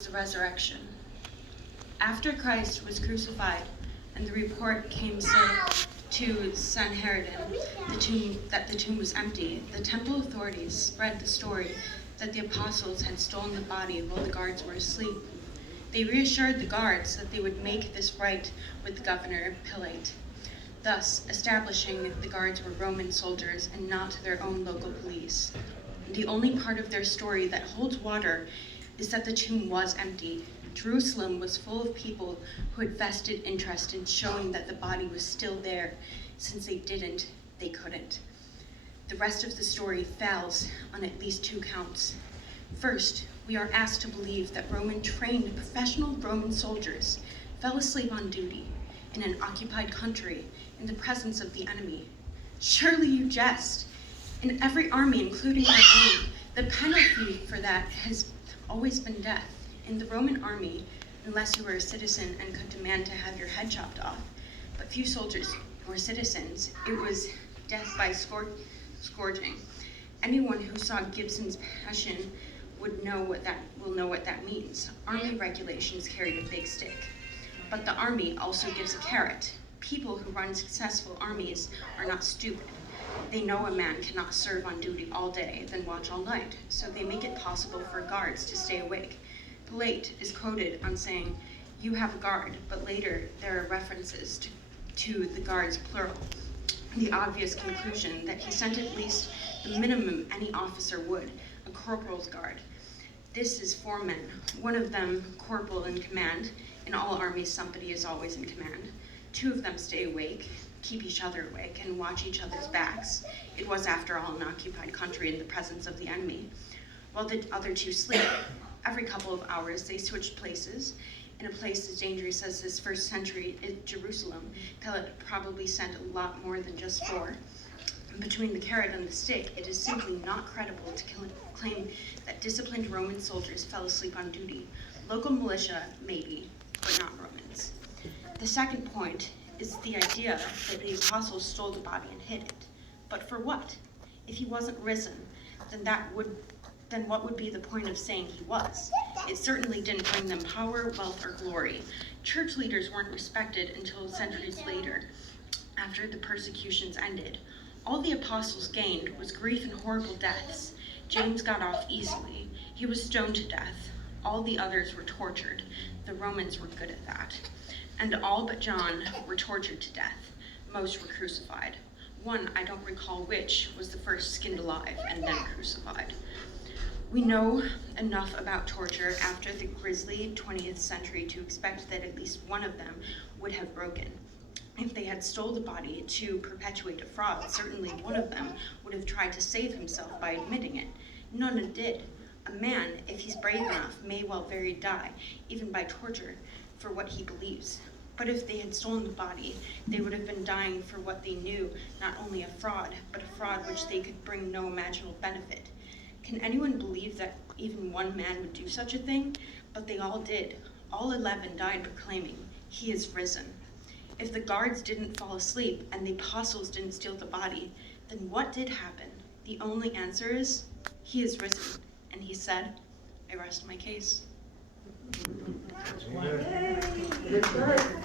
The resurrection. After Christ was crucified, and the report came to Sanhedrin that the tomb was empty, the temple authorities spread the story that the apostles had stolen the body while the guards were asleep. They reassured the guards that they would make this right with the governor Pilate, thus establishing the guards were Roman soldiers and not their own local police. The only part of their story that holds water is that the tomb was empty. Jerusalem was full of people who had vested interest in showing that the body was still there. Since they didn't, they couldn't. The rest of the story fails on at least two counts. First, we are asked to believe that trained professional Roman soldiers fell asleep on duty in an occupied country in the presence of the enemy. Surely you jest. In every army, including our own, the penalty for that has always been death. In the Roman army, unless you were a citizen and could demand to have your head chopped off, but few soldiers were citizens, it was death by scourging. Anyone who saw Gibson's Passion will know what that means. Army regulations carried a big stick, but the army also gives a carrot. People who run successful armies are not stupid. They know a man cannot serve on duty all day, then watch all night, so they make it possible for guards to stay awake. Pilate is quoted on saying, "You have a guard," but later there are references to the guards plural. The obvious conclusion that he sent at least the minimum any officer would, a corporal's guard. This is 4 men, one of them corporal in command. In all armies, somebody is always in command. 2 of them stay awake, keep each other awake, and watch each other's backs. It was, after all, an occupied country in the presence of the enemy. While the other 2 sleep, every couple of hours they switched places. In a place as dangerous as this first century Jerusalem, Pilate probably sent a lot more than just 4. Between the carrot and the stick, it is simply not credible to claim that disciplined Roman soldiers fell asleep on duty. Local militia, maybe, but not Romans. The second point is the idea that the apostles stole the body and hid it. But for what? If he wasn't risen, then what would be the point of saying he was? It certainly didn't bring them power, wealth, or glory. Church leaders weren't respected until centuries later, after the persecutions ended. All the apostles gained was grief and horrible deaths. James got off easily. He was stoned to death. All the others were tortured. The Romans were good at that. And all but John were tortured to death. Most were crucified. One, I don't recall which, was the first skinned alive and then crucified. We know enough about torture after the grisly 20th century to expect that at least one of them would have broken. If they had stole the body to perpetuate a fraud, certainly one of them would have tried to save himself by admitting it. None did. A man, if he's brave enough, may well very die, even by torture, for what he believes. But if they had stolen the body, they would have been dying for what they knew, not only a fraud, but a fraud which they could bring no imaginable benefit. Can anyone believe that even one man would do such a thing? But they all did. All 11 died proclaiming, "He is risen." If the guards didn't fall asleep and the apostles didn't steal the body, then what did happen? The only answer is, "He is risen." And he said, "I rest my case." Good.